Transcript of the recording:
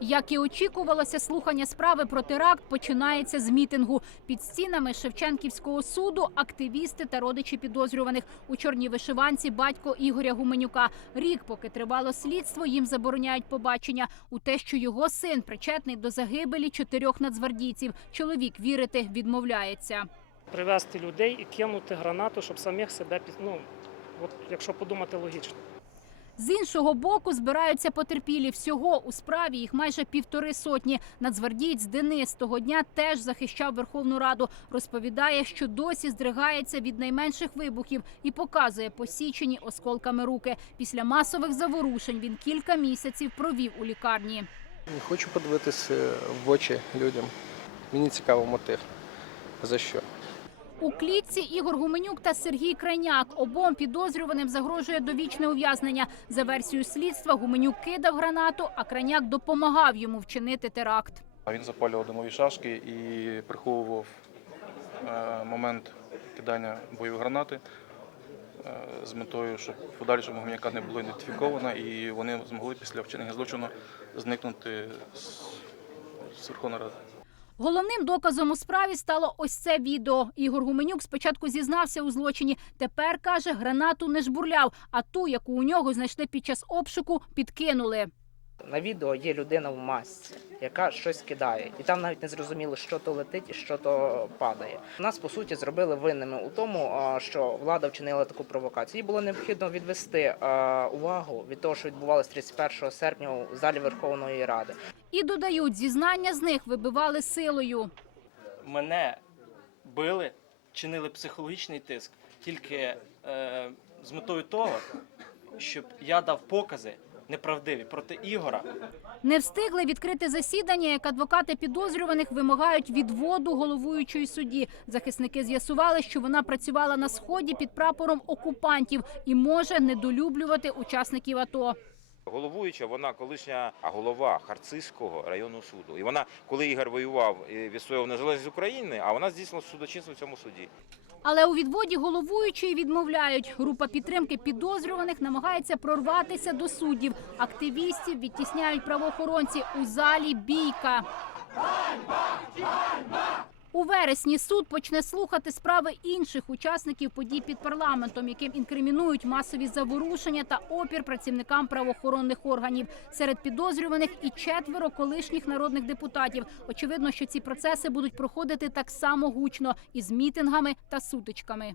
Як і очікувалося, слухання справи про теракт починається з мітингу. Під стінами Шевченківського суду активісти та родичі підозрюваних у чорній вишиванці батько Ігоря Гуменюка. Рік, поки тривало слідство, їм забороняють побачення у те, що його син причетний до загибелі чотирьох нацгвардійців. Чоловік вірити відмовляється. привезти людей і кинути гранату, щоб самих себе ну, от якщо подумати логічно. З іншого боку збираються потерпілі. Всього у справі їх майже півтори сотні. Нацгвардієць Денис того дня теж захищав Верховну Раду. Розповідає, що досі здригається від найменших вибухів і показує посічені осколками руки. Після масових заворушень він кілька місяців провів у лікарні. Хочу подивитися в очі людям. Мені цікаво мотив. За що? У клітці Ігор Гуменюк та Сергій Крайняк. Обом підозрюваним загрожує довічне ув'язнення. За версією слідства Гуменюк кидав гранату, а Крайняк допомагав йому вчинити теракт. Він запалював димові шашки і приховував е, момент кидання бойової гранати е, з метою, щоб в подальшому гоміяка не було ідентифіковано, і вони змогли після вчинення злочину зникнути з Верховної Ради. Головним доказом у справі стало ось це відео. Ігор Гуменюк спочатку зізнався у злочині. Тепер каже, гранату не жбурляв, а ту, яку у нього знайшли під час обшуку, підкинули. На відео є людина в масці, яка щось кидає, і там навіть не зрозуміло, що то летить і що то падає. Нас по суті зробили винними у тому, що влада вчинила таку провокацію. Їй було необхідно відвести увагу від того, що відбувалося 31 серпня у залі Верховної Ради. І додають, зізнання з них вибивали силою. мене били, чинили психологічний тиск тільки е, з метою того, щоб я дав покази неправдиві проти Ігора. Не встигли відкрити засідання, як адвокати підозрюваних вимагають відводу головуючої судді. Захисники з'ясували, що вона працювала на сході під прапором окупантів і може недолюблювати учасників АТО. Головуюча, вона колишня голова Харцизького районного суду. І вона, коли Ігор воював і відстоював незалежність України, а вона здійснила судочинство в цьому суді. Але у відводі головуючої відмовляють. Група підтримки підозрюваних намагається прорватися до суддів. Активістів відтісняють правоохоронці у залі бійка. У вересні суд почне слухати справи інших учасників подій під парламентом, яким інкримінують масові заворушення та опір працівникам правоохоронних органів. Серед підозрюваних і четверо колишніх народних депутатів. Очевидно, що ці процеси будуть проходити так само гучно із мітингами та сутичками.